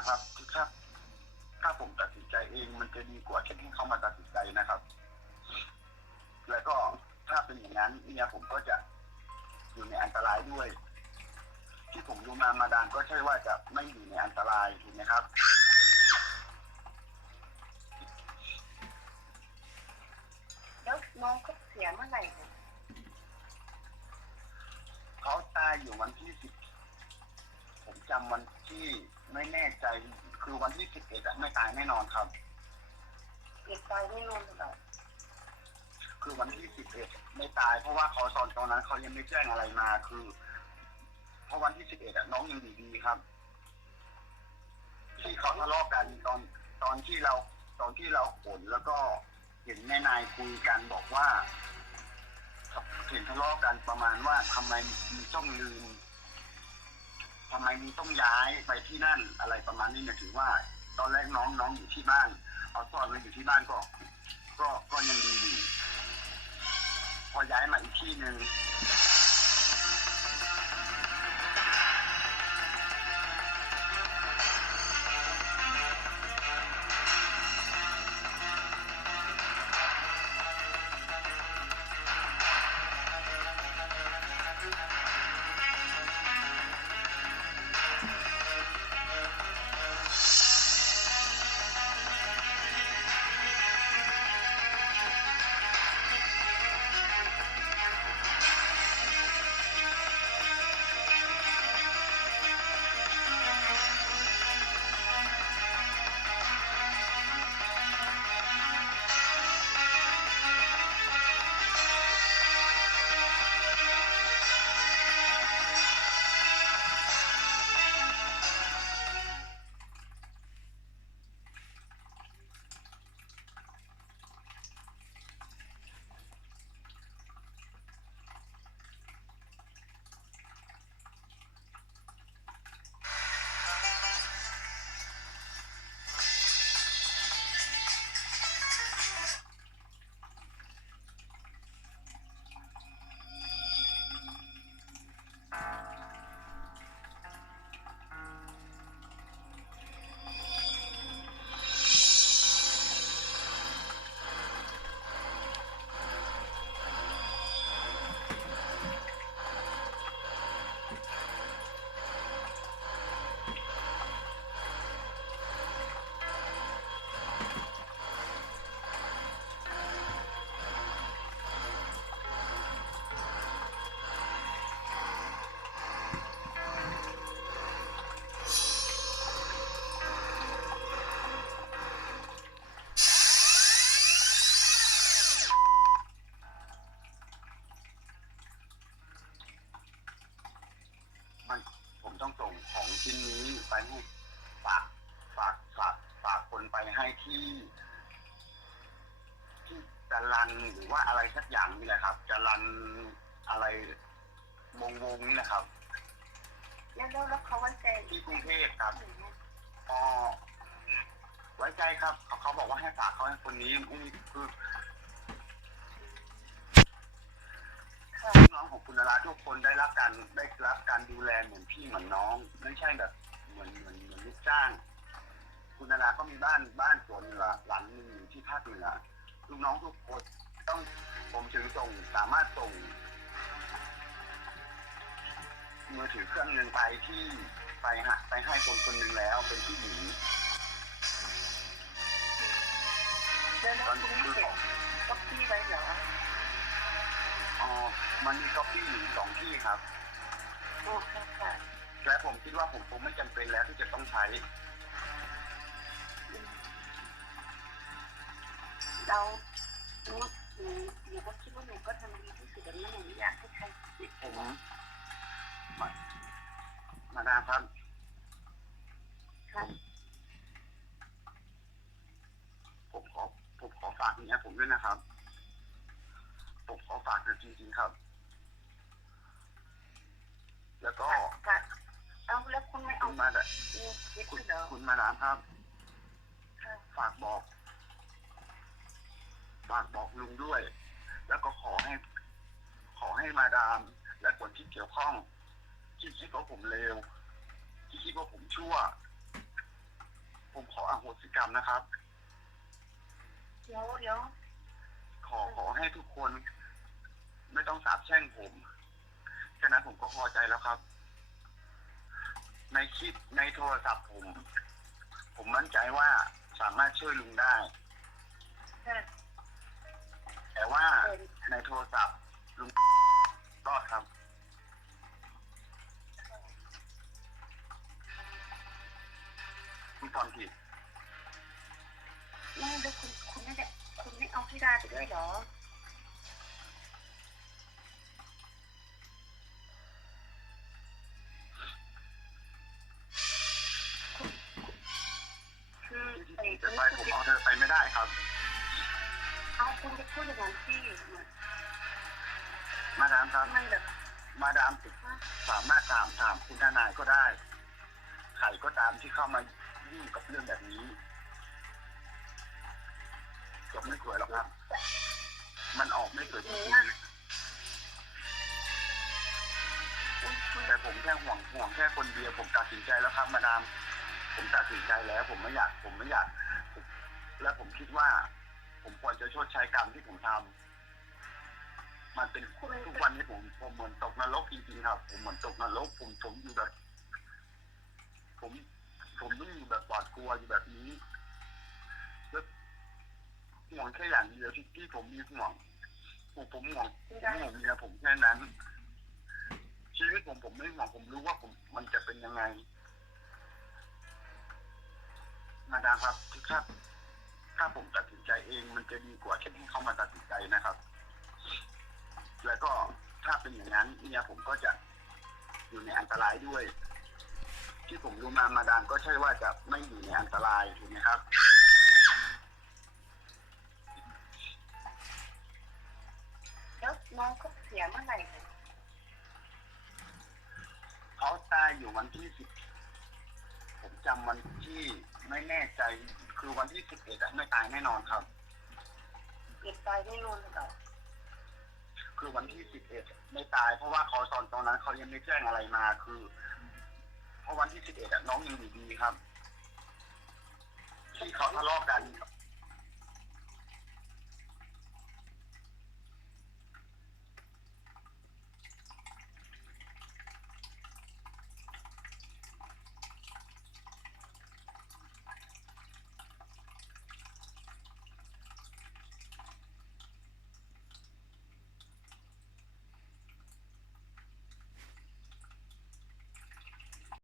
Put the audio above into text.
ามครับคือถ้าถ้าผมตัดสินใจเองมันจะดีกว่าที่ให้เขามาตัดสินใจนะครับ แล้วก็ถ้าเป็นอย่างนั้นเมียผมก็จะอยู่ในอันตรายด้วย ที่ผมรู้มามาดามก็ใช่ว่าจะไม่อยู่ในอันตรายถูกไหมครับ แล้วน้องเขาเสียเมื่อไหร่เนี่ยเขาตายอยู่วันที่สิบผมจำวันที่ ไม่แน่ใจคือวันที่สิบเอ็ดไม่ตายแน่นอนครับเด็กตายไม่รู้หรอกคือวันที่สิบเอ็ดไม่ตายเพราะว่าเขาตอนตอนนั้นเขายังไม่แจ้งอะไรมาคือเพราะวันที่สิบเอ็ดน้องยังดีดีครับ ที่เขาทะเลาะกันตอนตอนที่เราตอนที่เราขนแล้วก็เห็นแม่นายคุยกันบอกว่าเห็นทะเลาะกันประมาณว่าทำไมมีต้องลืม ทำไมมีต้องย้ายไปที่นั่นอะไรประมาณนี้เนี่ยถือว่า ตอนแรกน้องน้องอยู่ที่บ้าน เอาซ่อนไว้อยู่ที่บ้านก็ ก็ก็ยังดีอยู่พอย้ายมาอีกที่หนึ่ง ที่ที่จรันหรือว่าอะไรสักอย่างนี่แหละครับจรันอะไรวงวงนี่แหละครับแล้วแล้วแล้วเขาไว้ใจที่กรุงเทพครับหนูไหมอ๋อไว้ใจครับเขาเขาบอกว่าให้ฝากเขาให้คนนี้ไม่มีคือค่ะน้องของคุณนราทุกคนได้รับการได้รับการดูแลเหมือนพี่เหมือนน้อง ไม่ใช่แบบ เหมือนเหมือนเหมือนลูกจ้าง คุณนาราก็มีบ้านบ้านสวนเหนือหลังหนึ่งอยู่ที่ภาคเหนือลูกน้องทุกคนต้องผมถึงส่งสามารถส่งมือถือเครื่องหนึ่งไปที่ไปหาไปให้คนคนหนึ่งแล้วเป็นผู้หญิงแล้วตแล้วอนคุณนี้ไม่คือเก็บก๊อปปี้ไว้เหรออ๋อมันมีก๊อปปี้อยู่สองที่ครับโอ้ค่ะค่ะและผมคิดว่าผมคงไม่จำเป็นแล้วที่จะต้องใช้ เราหนูหนูหนูก็คิดว่าหนูก็ทำดีที่สุดแล้วหนูไม่อยากให้ใครผิดผมมามาดามครับค่ะผมขอผมขอฝากเนี้ยผมด้วยนะครับ ผมขอฝากจริงๆครับ แล้วก็ค่ะเอาแล้วคุณไม่คุเอาณมาดามีคลิปคุณเหรอคุณมาดามครับค่ะฝากบอก ฝากบอกลุงด้วย แล้วก็ขอให้ ขอให้มาดาม และคนที่เกี่ยวข้อง ที่คิดว่าผมเลวที่คิดว่าผมชั่วกรรมนะครับ เดี๋ยวเดี๋ยวขอขอให้ทุกคน ไม่ต้องสาบแช่งผมแค่นั้นผมก็พอใจแล้วครับ ในคลิปในโทรศัพท์ผม ผมมั่นใจว่าสามารถช่วยลุงได้ค่ะ แต่ว่าในโทรศัพท์ลุงรอดครับมีความผิด ไม่แล้วคุณคุณไม่ได้คุณไม่เอาพี่ดาไปด้วยเหรอ พูดอย่างนั้นที่มาดามครับ มันแบบมาดามสามารถถามถามคุณทนายก็ได้ใครก็ตามที่เข้ามายุ่งกับเรื่องแบบนี้จบไม่สวยหรอกครับ มันออกไม่สวยจริงๆคุณแต่ผมแค่ห่วงห่วงแค่คนเดียวผมตัดสินใจแล้วครับ มาดาม ผมตัดสินใจแล้ว ผมไม่อยาก ผมไม่อยาก และผมคิดว่า ผมควรจะชดใช้กรรมที่ผมทำมันเป็นทุกวันนี้ผมผมเหมือนตกนรกจริงๆครับ ผมเหมือนตกนรกผมผมอยู่แบบ ผมผมต้องอยู่แบบหวาดกลัวอยู่แบบนี้แล้วห่วงแค่อย่างเดียวที่ที่ผมมีห่วงผมผมห่วงผมห่วงเมียผมแค่นั้น ชีวิตผมผมไม่ห่วงผมรู้ว่าผมมันจะเป็นยังไง มาดามครับถ้าถ้าผมตัดสิน จเองมันจะดีกว่าที่ให้เขามาตัดสินใจนะครับ แล้วก็ถ้าเป็นอย่างนั้นเมียผมก็จะอยู่ในอันตรายด้วย ที่ผมรู้มามาดามก็ใช่ว่าจะไม่อยู่ในอันตรายถูกไหมครับ แล้วน้องเขาเสียเมื่อไหร่เนี่ยเขาตายอยู่วันที่สิบผมจำวันที่ไม่แน่ใจ คือวันที่สิบเอ็ดไม่ตายแน่นอนครับ เก็ดตายไม่นอนหรอคือวันที่สิบเอ็ดไม่ตาย เพราะว่าเขาตอนตอนนั้นเขายังไม่แจ้งอะไรมาคือ เพราะวันที่สิบเอ็ดน้องยังอยู่ดีครับ ที่เขาทะเลาะกัน